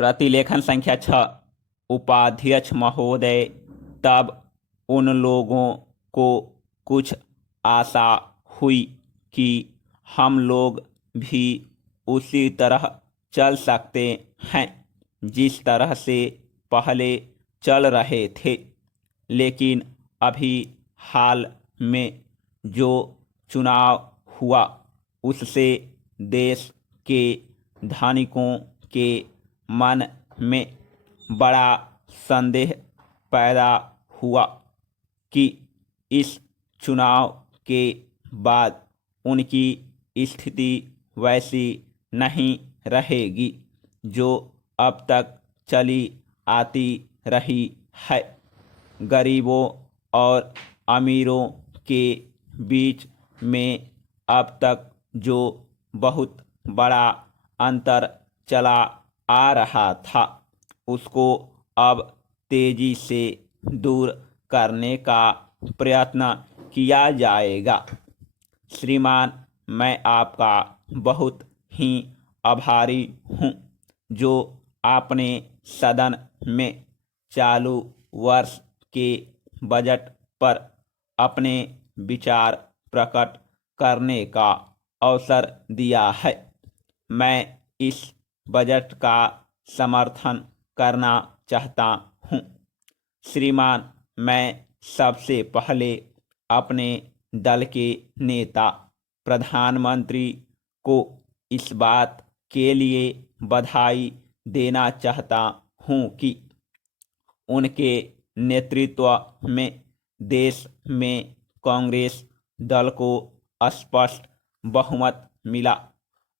प्रतिलेखन संख्या 6। उपाध्यक्ष महोदय, तब उन लोगों को कुछ आशा हुई कि हम लोग भी उसी तरह चल सकते हैं जिस तरह से पहले चल रहे थे। लेकिन अभी हाल में जो चुनाव हुआ उससे देश के धनिकों के मन में बड़ा संदेह पैदा हुआ कि इस चुनाव के बाद उनकी स्थिति वैसी नहीं रहेगी जो अब तक चली आती रही है। गरीबों और अमीरों के बीच में अब तक जो बहुत बड़ा अंतर चला आ रहा था उसको अब तेजी से दूर करने का प्रयत्न किया जाएगा। श्रीमान, मैं आपका बहुत ही आभारी हूँ जो आपने सदन में चालू वर्ष के बजट पर अपने विचार प्रकट करने का अवसर दिया है। मैं इस बजट का समर्थन करना चाहता हूँ। श्रीमान, मैं सबसे पहले अपने दल के नेता प्रधानमंत्री को इस बात के लिए बधाई देना चाहता हूँ कि उनके नेतृत्व में देश में कांग्रेस दल को स्पष्ट बहुमत मिला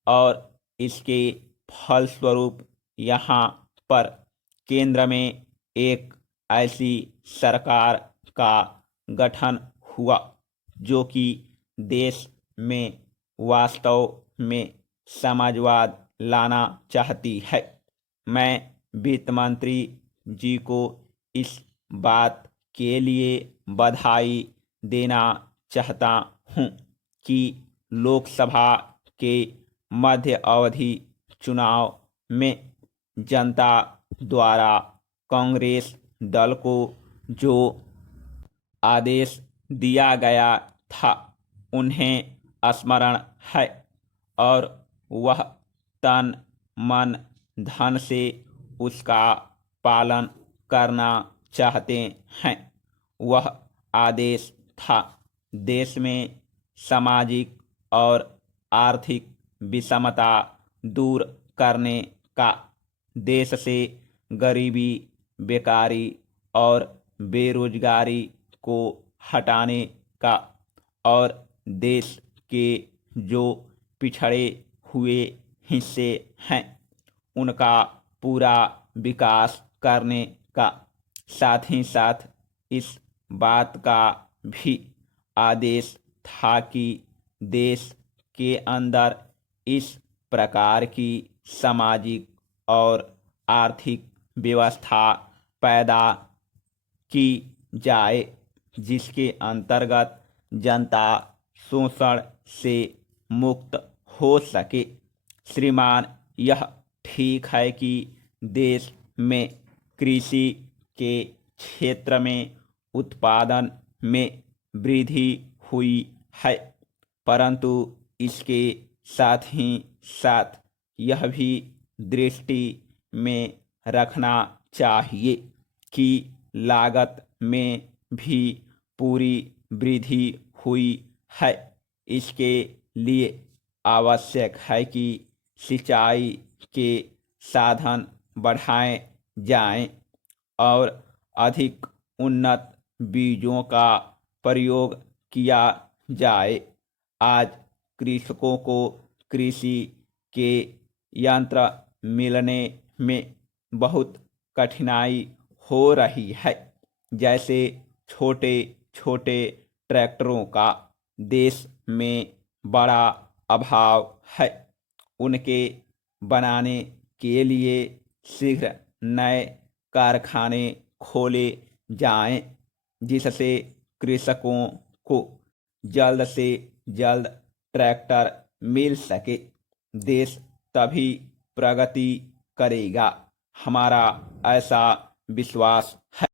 और इसके फलस्वरूप यहाँ पर केंद्र में एक ऐसी सरकार का गठन हुआ जो कि देश में वास्तव में समाजवाद लाना चाहती है। मैं वित्त मंत्री जी को इस बात के लिए बधाई देना चाहता हूँ कि लोकसभा के मध्य अवधि चुनाव में जनता द्वारा कांग्रेस दल को जो आदेश दिया गया था उन्हें स्मरण है और वह तन मन धन से उसका पालन करना चाहते हैं। वह आदेश था देश में सामाजिक और आर्थिक विषमता दूर करने का, देश से गरीबी, बेकारी और बेरोजगारी को हटाने का और देश के जो पिछड़े हुए हिस्से हैं उनका पूरा विकास करने का, साथ ही साथ इस बात का भी आदेश था कि देश के अंदर इस प्रकार की सामाजिक और आर्थिक व्यवस्था पैदा की जाए जिसके अंतर्गत जनता शोषण से मुक्त हो सके। श्रीमान, यह ठीक है कि देश में कृषि के क्षेत्र में उत्पादन में वृद्धि हुई है, परंतु इसके साथ ही साथ यह भी दृष्टि में रखना चाहिए कि लागत में भी पूरी वृद्धि हुई है। इसके लिए आवश्यक है कि सिंचाई के साधन बढ़ाए जाएं और अधिक उन्नत बीजों का प्रयोग किया जाए। आज कृषकों को कृषि के यंत्र मिलने में बहुत कठिनाई हो रही है, जैसे छोटे छोटे ट्रैक्टरों का देश में बड़ा अभाव है। उनके बनाने के लिए शीघ्र नए कारखाने खोले जाएं, जिससे कृषकों को जल्द से जल्द ट्रैक्टर मिल सके। देश तभी प्रगति करेगा। हमारा ऐसा विश्वास है।